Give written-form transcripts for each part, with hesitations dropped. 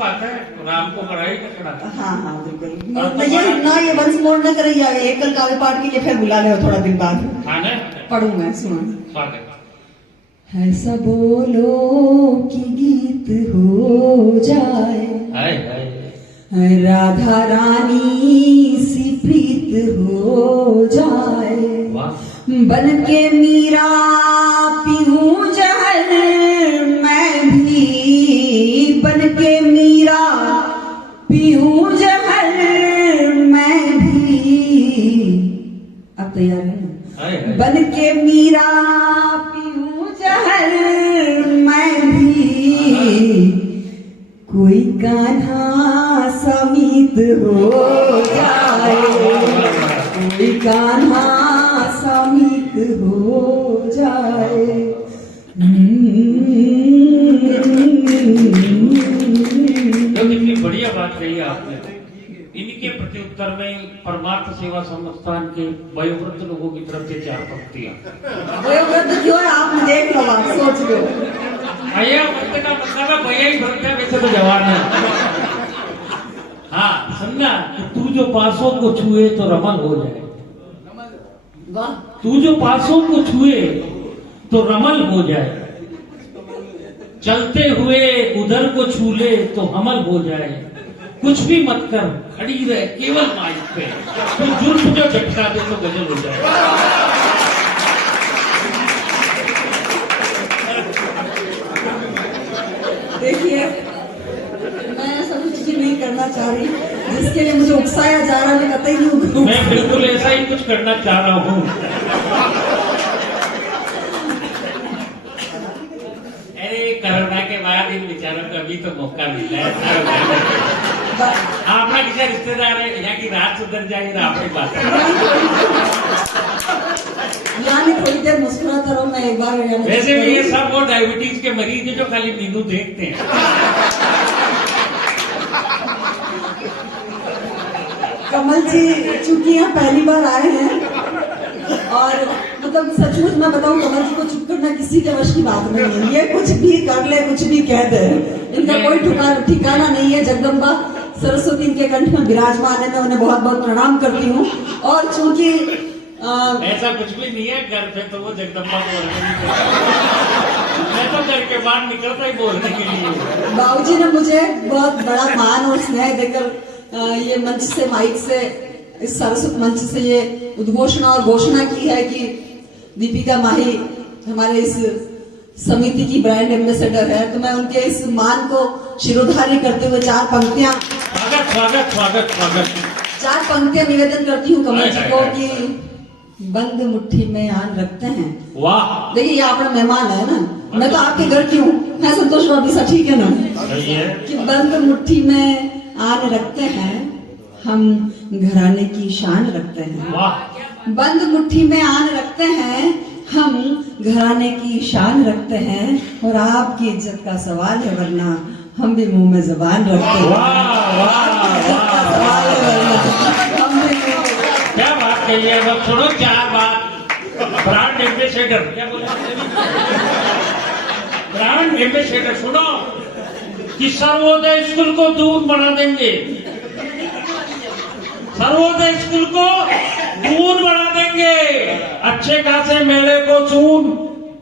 को आता है, राम को कढ़ाई में चढ़ाता है। हाँ हाँ बिल्कुल। ये वंश मोड़ न करे, एक कल काव्य पाठ के लिए फिर बुला ले थोड़ा दिन बाद। हाँ ना, पढ़ू मैं, सुनो। स्वागत। ऐसा बोलो कि गीत हो जाए, हाय हाय, राधा रानी सी प्रीत हो जाए, बन के मीरा पीऊं जहर मैं भी, बन के मीरा पीऊं जहर मैं भी। अब तैयार है ना? बन के मीरा पीऊं जहर मैं भी, कोई कान्हा समीत हो जाए, कोई कान्हा समीत हो जाए। तो कितनी बढ़िया बात कही आपने। इनके प्रति उत्तर में परमार्थ सेवा संस्थान के वयोवृद्ध लोगों की तरफ से 4 पंक्तियां। वयोवृद्ध क्यों है, आप देख लो, आप सोच लो। भैया वृद्ध का मतलब है भैया ही वृद्ध है, वैसे तो जवान है। हाँ समझा कि तू जो पासों को छुए तो रमन हो जाए, तू जो पासों को छुए तो रमल हो जाए, चलते हुए उधर को छू ले तो हमल हो जाए, कुछ भी मत कर खड़ी रहे केवल माइक पे, तो जुल्फ जो झटका दे तो गजल हो जाए। देखिए मैं ऐसा कुछ भी नहीं करना चाह रही, जिसके लिए मुझे उकसाया जा रहा है, मैं कतई नहीं। मैं बिल्कुल ऐसा ही कुछ करना चाह रहा हूँ। अरे कोरोना के बाद इन विचारों को अभी तो मौका मिला है। आपका किसी रिश्तेदार है यहाँ की रात सुधर जाएगी ना आपकी बात। यानी थोड़ी देर मुस्कुराता रहो, मैं एक बार वैसे भी ये सब वो डायबिटीज के मरीज है जो खाली नींबू देखते हैं। कमल जी चूंकि यहाँ पहली बार आए हैं, और मतलब सचमुच मैं बताऊं, कमल जी को चुप करना किसी के वश की बात नहीं है। ये कुछ भी कर ले, कुछ भी कह दे, इनका कोई ठिकाना नहीं है। जगदम्बा सरस्वती इनके कंठ में विराजमान है, मैं उन्हें बहुत बहुत प्रणाम करती हूँ। और चूंकि ऐसा कुछ भी नहीं है, घर पे तो वो जगदम्बा बोलने मैं तो घर के बाहर निकलता ही बोलने के लिए। बाबूजी ने मुझे बहुत बड़ा मान और स्नेह देकर ये मंच से, माइक से, इस सरस्वत मंच से ये उद्घोषणा और घोषणा की है कि दीपिका माही हमारे इस समिति की ब्रांड एम्बेसडर है। तो मैं उनके इस मान को शिरोधार्य करते हुए 4 पंक्तियां, स्वागत स्वागत स्वागत स्वागत, 4 पंक्तियां निवेदन करती हूँ कमल जी को कि बंद मुट्ठी में आन रखते हैं। वाह, देखिए ये अपना मेहमान है ना, मैं तो आपके घर की हूँ, मैं संतोष भाभी सा, ठीक है ना? कि बंद मुट्ठी में आन रखते हैं, हम घराने की शान रखते हैं। वाह, बंद मुट्ठी में आन रखते हैं, हम घराने की शान रखते हैं, और आपकी इज्जत का सवाल है, वरना हम भी मुंह में जबान रखते हैं। क्या बात कही है, अब सुनो 4 बात। ब्रांड एम्बेसडर क्या बोला, ब्रांड एम्बेसडर सुनो कि सर्वोदय स्कूल को दूर बना देंगे, सर्वोदय स्कूल को दूर बना देंगे, अच्छे खासे मेले को चून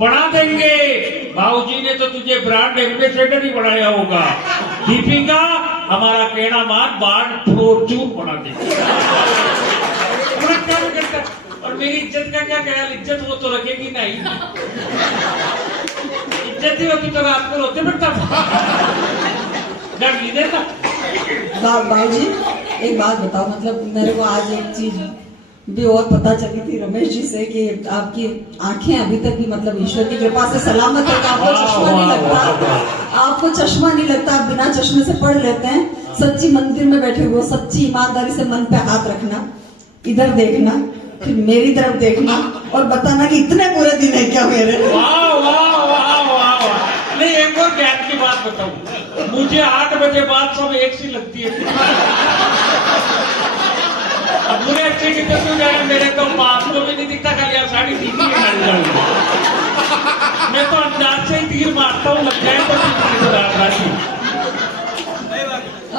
बना देंगे। बाबूजी ने तो तुझे ब्रांड एम्बेसडर ही बनाया होगा। दीपिका हमारा कहना मान, बाढ़ चून बना देंगे। और मेरी इज्जत का क्या ख्याल, इज्जत वो तो रखेगी नहीं, इज्जत ही होती तो रात को रोते बैठता जब लीडर था। बाबूजी एक बात बताओ, मतलब मेरे को आज एक चीज भी और पता चली थी रमेश जी से कि आपकी आंखें अभी तक भी मतलब ईश्वर की कृपा से सलामत है, आपको चश्मा नहीं लगता, आपको चश्मा नहीं लगता, आप बिना चश्मे से पढ़ लेते हैं। सच्ची मंदिर में बैठे हुए, सच्ची ईमानदारी से मन पे हाथ रखना, इधर देखना, फिर मेरी तरफ देखना और बताना कि इतने बुरे दिन है क्या मेरे। वाह वाह वाह वाह। नहीं एक और ज्ञान की बात बताऊं, मुझे 8 बजे बाद सब एक सी लगती है। अब मुझे अच्छे कितने क्यों जाए, मेरे तो बाप को भी नहीं दिखता, खाली आप साड़ी दिखी है। मैं तो अंदाज से ही तीर मारता हूँ, लग जाए तो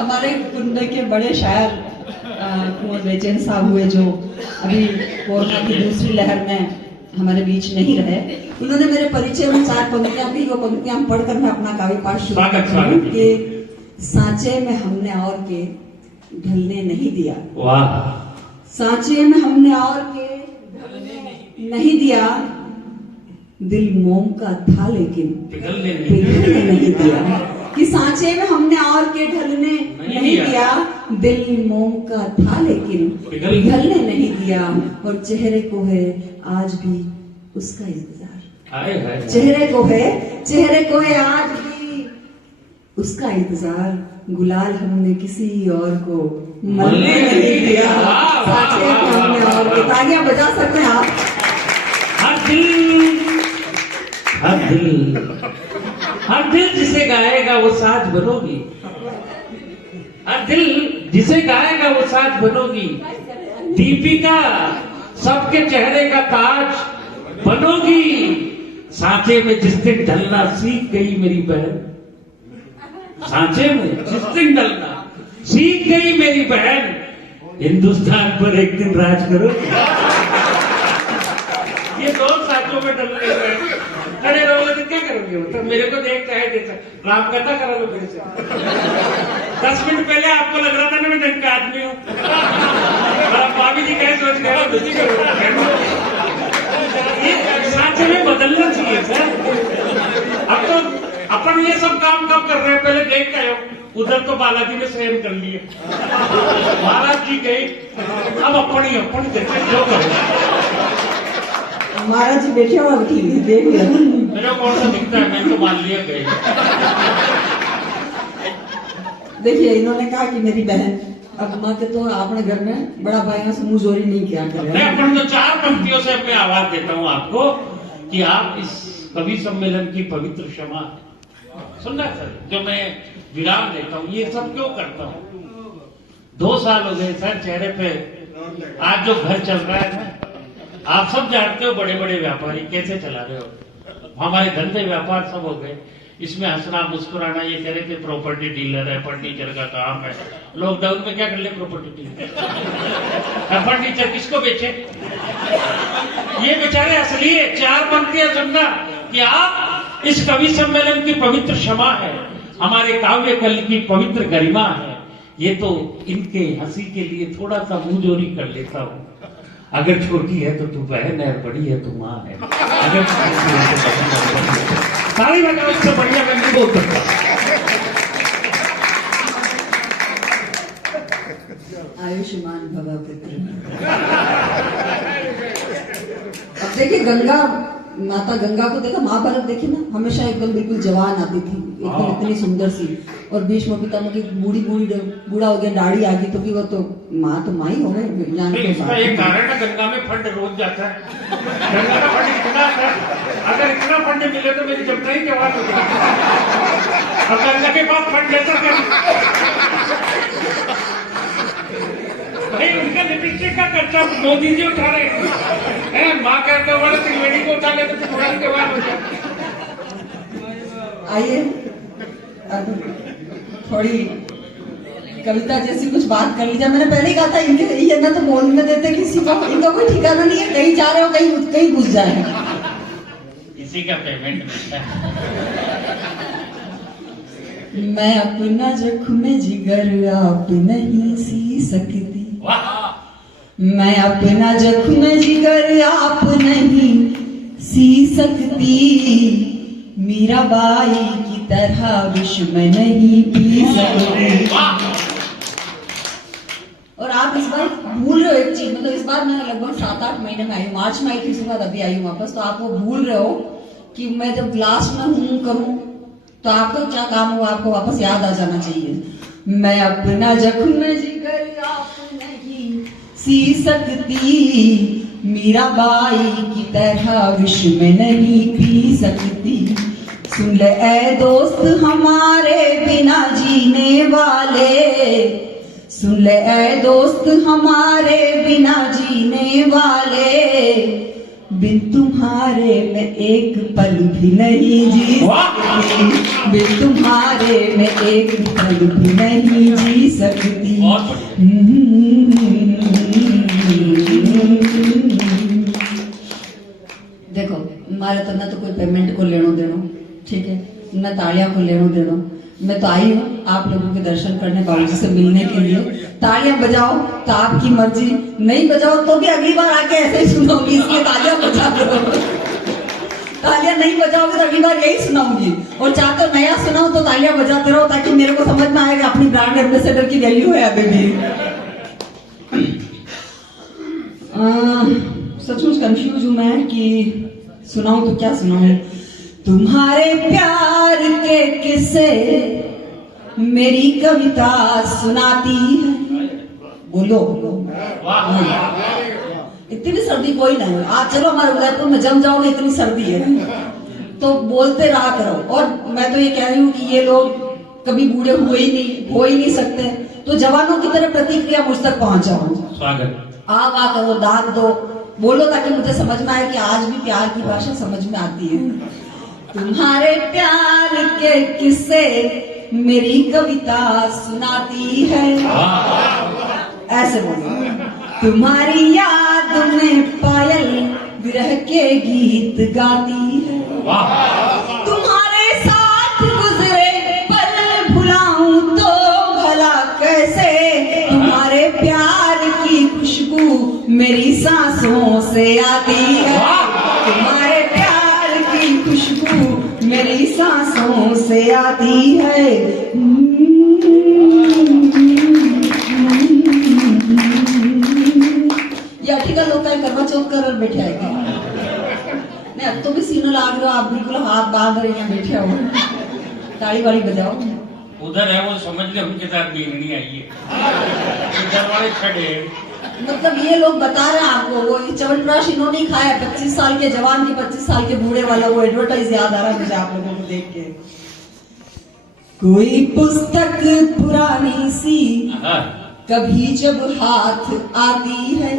हमारे कुंड के बड़े शायर कुंवर बेचैन साहब हुए, जो अभी कोरोना की दूसरी लहर में हमारे बीच नहीं रहे, उन्होंने मेरे परिचय में 4 पंक्तियां भी, वो पंक्तियां पढ़कर मैं अपना काव्य पाठ शुरू करती हूँ कि सांचे में हमने और के ढलने नहीं दिया। वाह। सांचे में हमने और के नहीं दिया, दिल मोम का था लेकिन पिघलने नहीं दिया। कि सांचे में हमने और के ढलने नहीं दिया, दिल मोम का था लेकिन पिघलने नहीं दिया। और चेहरे को है आज भी उसका इंतजार, चेहरे को है आज भी उसका इंतजार। गुलाल हमने किसी और को मलने नहीं दिया, सांचे में हमने और के। तालियां बजा सकते हैं आप। हर दिल जिसे गाएगा वो साज बनोगी, हर दिल जिसे गाएगा वो साज बनोगी। दीपिका सबके चेहरे का ताज बनोगी। सांचे में जिस दिन ढलना सीख गई मेरी बहन, सांचे में जिस दिन ढलना सीख गई मेरी बहन, हिंदुस्तान पर एक दिन राज करोगी। ये 2 सांचों में ढलने गए, खड़े रहोगे तो क्या करोगे? तो मेरे को देख कहे देता राम कथा करा लो मेरे से। 10 मिनट पहले आपको लग रहा था ना मैं ढंग का आदमी हूँ, भाभी जी कहे सोच करो। ये सांचे में बदलना चाहिए सर। अब तो अपन ये सब काम कब कर रहे हैं? पहले देख के आयो, उधर तो बालाजी ने सहन कर लिया, महाराज जी गए, अब अपन देखे जो करो। महाराज जी बैठे और देख लिया, मेरे कौन सा दिखता है? मैं तो मान लिया गई। देखिए इन्होंने कहा कि मेरी बहन, अब माँ के तो आपने घर में बड़ा भाइयों से मुंह जोरी नहीं किया करे। मैं अपन तो 4 पंक्तियों से अपने आवाज देता हूँ आपको कि आप इस कवि सम्मेलन की पवित्र क्षमा सुनना सर, जो मैं विराम देता हूँ। ये सब क्यों करता हूँ? 2 साल हो गए सर चेहरे पे। आज जो घर चल रहा है ना, आप सब जानते हो बड़े बड़े व्यापारी कैसे चला रहे हो। हमारे धंधे व्यापार सब हो गए, इसमें हंसना मुस्कुराना। ये कह रहे थे प्रॉपर्टी डीलर है, फर्नीचर का काम है। लॉकडाउन में क्या कर ले प्रॉपर्टी डीलर, फर्नीचर किसको बेचे? ये बेचारे असली है। 4 पंक्तियां सुनना कि आप इस कवि सम्मेलन की पवित्र क्षमा है, हमारे काव्य कल की पवित्र गरिमा है। ये तो इनके हंसी के लिए थोड़ा सा मुंहजोरी कर लेता हूँ। अगर छोटी है तो तू बहन है, बड़ी है तो माँ है। अगर सारी बजाओ, इससे बढ़िया मैं नहीं बोल सकता। आयुष्मान भवा पुत्र। अब देखिए गंगा माता, गंगा को देखा, महाभारत देखी ना, हमेशा एकदम बिल्कुल जवान आती थी, एकदम इतनी सुंदर सी। और भीष्म पितामह की बूढ़ा हो गया, दाढ़ी आ गई, तो भी वो तो माँ ही हो गए। इसका एक कारण है, गंगा में फंड रोज जाता है। गंगा का फंड इतना है, अगर इतना फंड मिले तो मेरी जमना ही जवान हो जाए। अब गंगा के पास फंड लेता नहीं, उनका लिपस्टिक का खर्चा मोदी जी उठा रहे हैं। माँ कहते वाले त्रिवेणी को उठा ले तो तुम्हारी जवान हो जाए। आइए थोड़ी कविता जैसी कुछ बात कर लीजिए। मैंने पहले ही कहा था इनके ये ना तो बोलने देते किसी को, इनका कोई ठिकाना नहीं है, कहीं जा रहे हो कहीं घुस जाए। इसी का पेमेंट मिलता है। मैं अपना जख्म जिगर आप नहीं सी सकती, मैं अपना जख्म जिगर आप नहीं सी सकती, मीराबाई की तरह विष में नहीं पी सकती। और आप इस बार भूल रहे हो एक चीज, मतलब इस बार मैं लगभग 7-8 महीने में आई, मार्च में आई थी, उसके बाद अभी आई हूँ वापस। तो आप वो भूल रहे हो कि मैं जब लास्ट में हूँ करूँ तो आपका क्या काम हुआ, आपको वापस याद आ जाना चाहिए। मैं अपना जख्म जिगर आप नहीं सी सकती, मीराबाई की तरह विष में नहीं पी सकती। सुन ले ऐ दोस्त हमारे बिना जीने वाले, सुन ले ऐ दोस्त हमारे बिना जीने वाले, बिन तुम्हारे मैं एक पल भी नहीं जी वाह! सकती, बिन तुम्हारे मैं एक पल भी नहीं जी सकती। बहुत बढ़िया। देखो हमारे तो ना तो कोई पेमेंट को लेनो देनो, ठीक है, न तालियां को लेनो देनो। मैं तो आई हूँ आप लोगों के दर्शन करने, बाबूजी से मिलने के लिए। तालियां बजाओ तो आपकी मर्जी, नहीं बजाओ तो भी अगली बार आके ऐसे ही सुनाऊंगी, इसलिए तालियां बजा दो। तालियां नहीं बजाओगे तो अगली बार यही सुनाऊंगी, और चाहते हो नया सुनाऊं तो तालियां बजाते रहो, ताकि मेरे को समझ में आएगा अपनी ब्रांड एम्बेसडर की वैल्यू है अभी भी। सचमुच कंफ्यूज हूं मैं कि सुनाऊं तो क्या सुनाऊं। तुम्हारे प्यार के किस्से मेरी कविता सुनाती है। बोलो इतनी भी सर्दी कोई नहीं है। आज चलो हमारे उदयपुर में जम जाओगे, इतनी सर्दी है तो बोलते रहा करो। और मैं तो ये कह रही हूँ कि ये लोग कभी बूढ़े हुए ही नहीं, हो ही नहीं सकते, तो जवानों की तरह प्रतिक्रिया मुझ तक पहुंच जाओ। स्वागत। आ करो, दाद दो, बोलो, ताकि मुझे समझ में आए कि आज भी प्यार की भाषा समझ में आती है। तुम्हारे प्यार के किस्से मेरी कविता सुनाती है, ऐसे बोलो। तुम्हारी याद में पायल विरह के गीत गाती है। तुम्हारे साथ गुजरे पल भुलाऊं तो भला कैसे, तुम्हारे प्यार की खुशबू मेरी सांसों से आती है। तुम्हारे प्यार की खुशबू मेरी सांसों से आती है। ये ठीक लोग का करवा चौथ कर बैठे आएगा। नहीं अब तो भी सीनो लाग रहा, आप बिल्कुल हाथ बांध रहे हैं, बैठे हो, ताली वाली बजाओ। उधर है वो, समझ ले उनके साथ बीगनी आई है, इधर वाले खड़े। मतलब ये लोग बता रहे हैं आपको, वो च्यवनप्राश इन्होंने ही खाया, 25 साल के जवान की 25 साल के बूढ़े वाला वो एडवर्टाइज याद आ रहा है मुझे आप लोगों को देख के। कोई पुस्तक पुरानी सी कभी जब हाथ आती है,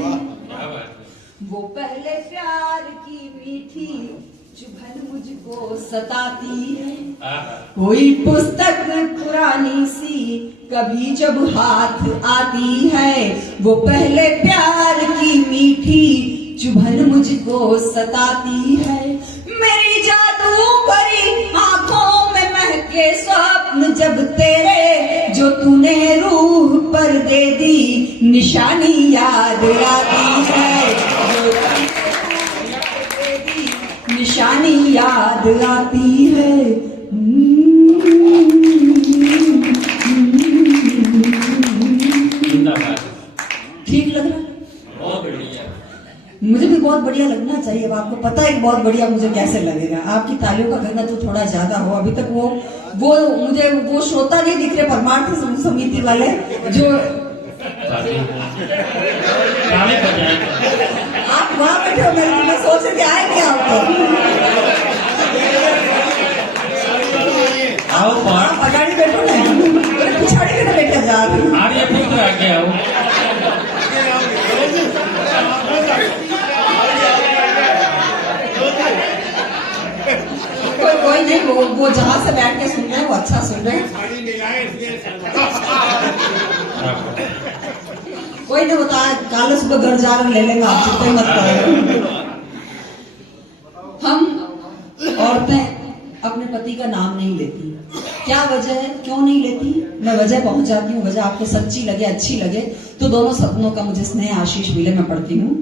वो पहले प्यार की मीठी चुभन मुझको सताती है। कोई पुस्तक पुरानी सी कभी जब हाथ आती है, वो पहले प्यार की मीठी चुभन मुझको सताती है। मेरी जादू भरी आंखों में महके स्वप्न जब तेरे, जो तूने रूह पर दे दी निशानी याद आती है, जो निशानी याद आती है। ठीक लग रहा है? बहुत बढ़िया। मुझे भी बहुत बढ़िया लगना चाहिए। अब आपको पता है बहुत बढ़िया मुझे कैसे लगेगा। आपकी तालियों का गंगा तो थोड़ा ज्यादा हो। अभी तक वो मुझे वो श्रोता नहीं दिख रहे परमार्थ समिति वाले जो आप वहां बैठे हो, मैं सोच रही थी आएंगे आपको। आप अगाड़ी बैठो ना, पिछाड़ी में बैठे जा रहे आगे पुत्र आगे आओ। कोई नहीं, वो जहां से बैठ के सुन रहे हैं वो अच्छा सुन रहे हैं। कोई नहीं बता, कल सुबह घर जा रहे ले लेंगे, आप चिंता मत करो। हम औरतें अपने पति का नाम नहीं लेती। क्या वजह है, क्यों नहीं लेती? मैं वजह पहुंच जाती हूँ। वजह आपको सच्ची लगे, अच्छी लगे तो दोनों सपनों का मुझे स्नेह आशीष मिले। मैं पढ़ती हूँ।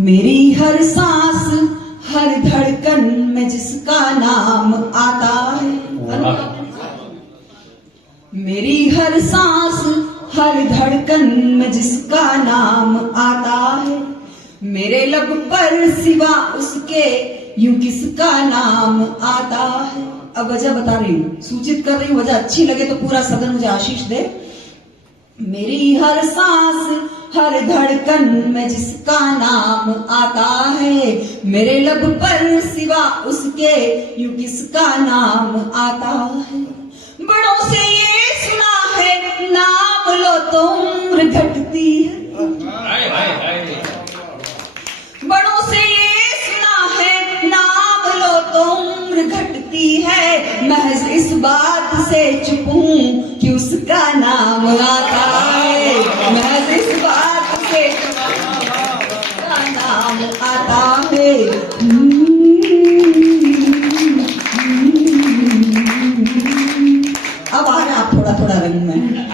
मेरी हर सांस हर धड़कन में जिसका नाम आता है, मेरी हर सांस हर धड़कन में जिसका नाम आता है, मेरे लब पर सिवा उसके यूं किसका नाम आता है। अब वजह बता रही हूँ, सूचित कर रही हूँ। वजह अच्छी लगे तो पूरा सदन मुझे आशीष दे। मेरी हर सांस हर धड़कन में जिसका नाम आता है, मेरे लब पर सिवा उसके यूं किसका नाम आता है। बड़ों से ये सुना है नाम लो तो उम्र घटती है, बड़ों है